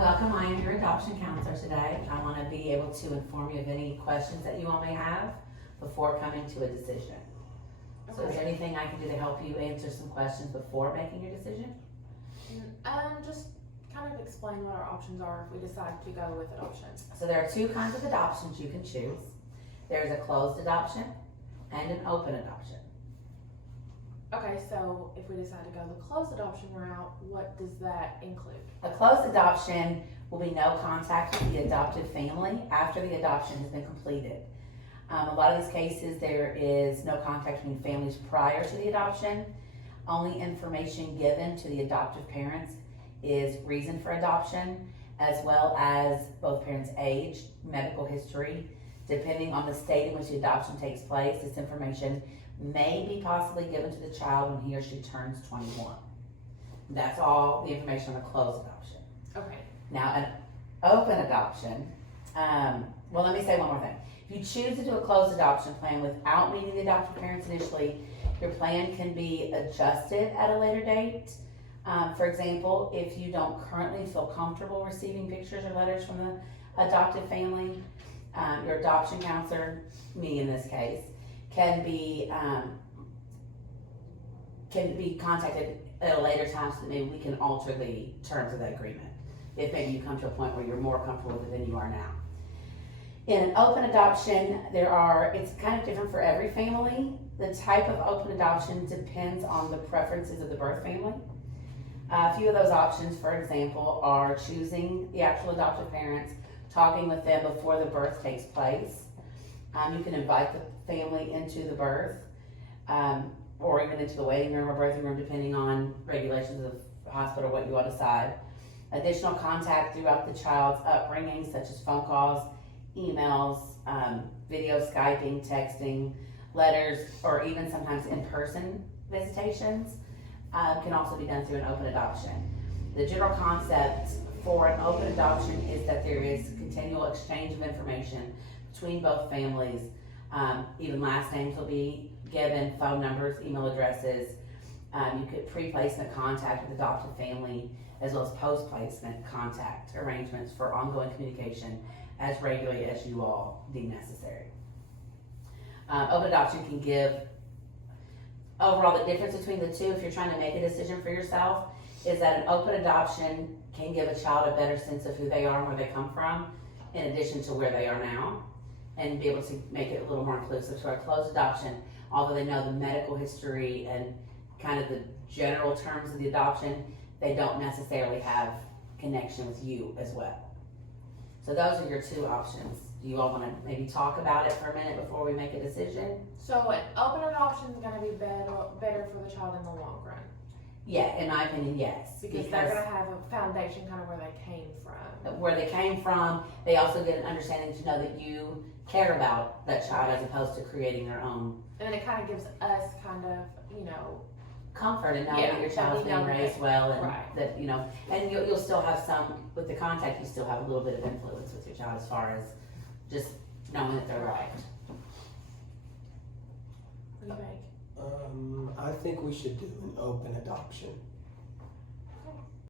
Welcome. I am your adoption counselor today. I want to be able to inform you of any questions that you all may have before coming to a decision. So is there anything I can do to help you answer some questions before making your decision? Just kind of explain what our options are if we decide to go with adoption. So there are two kinds of adoptions you can choose. There's a closed adoption and an open adoption. Okay, so if we decide to go the closed adoption route, what does that include? A closed adoption will be no contact with the adopted family after the adoption has been completed. A lot of these cases, there is no contact between families prior to the adoption. Only information given to the adoptive parents is reason for adoption, as well as both parents' age, medical history. Depending on the state in which the adoption takes place, this information may be possibly given to the child when he or she turns 21. That's all the information on a closed adoption. Okay. Now, an open adoption, well, let me say one more thing. If you choose to do a closed adoption plan without meeting the adoptive parents initially, your plan can be adjusted at a later date. For example, if you don't currently feel comfortable receiving pictures or letters from the adoptive family, your adoption counselor, me in this case, can be contacted at a later time so that maybe we can alter the terms of that agreement. If maybe you come to a point where you're more comfortable with it than you are now. In an open adoption, it's kind of different for every family. The type of open adoption depends on the preferences of the birth family. A few of those options, for example, are choosing the actual adoptive parents, talking with them before the birth takes place. You can invite the family into the birth, or even into the waiting room or birthing room, depending on regulations of the hospital, what you all decide. Additional contact throughout the child's upbringing, such as phone calls, emails, video Skyping, texting, letters, or even sometimes in-person visitations can also be done through an open adoption. The general concept for an open adoption is that there is continual exchange of information between both families. Even last names will be given, phone numbers, email addresses. You could pre-placement contact with the adoptive family, as well as post-placement contact arrangements for ongoing communication as regularly as you all deem necessary. Open adoption can give, overall the difference between the two, if you're trying to make a decision for yourself, is that an open adoption can give a child a better sense of who they are and where they come from, in addition to where they are now, and be able to make it a little more inclusive. So a closed adoption, although they know the medical history and kind of the general terms of the adoption, they don't necessarily have connection with you as well. So those are your two options. Do you all want to maybe talk about it for a minute before we make a decision? So an open adoption is going to be better for the child in the long run. Yeah, in my opinion, yes. Because they're going to have a foundation kind of where they came from. Where they came from, they also get an understanding to know that you care about that child as opposed to creating their own. And then it kind of gives us kind of, comfort and knowing that your child's being raised well, and right. that, and you'll still have some, with the contact, you still have a little bit of influence with your child as far as just knowing that they're right. What do you think? I think we should do an open adoption.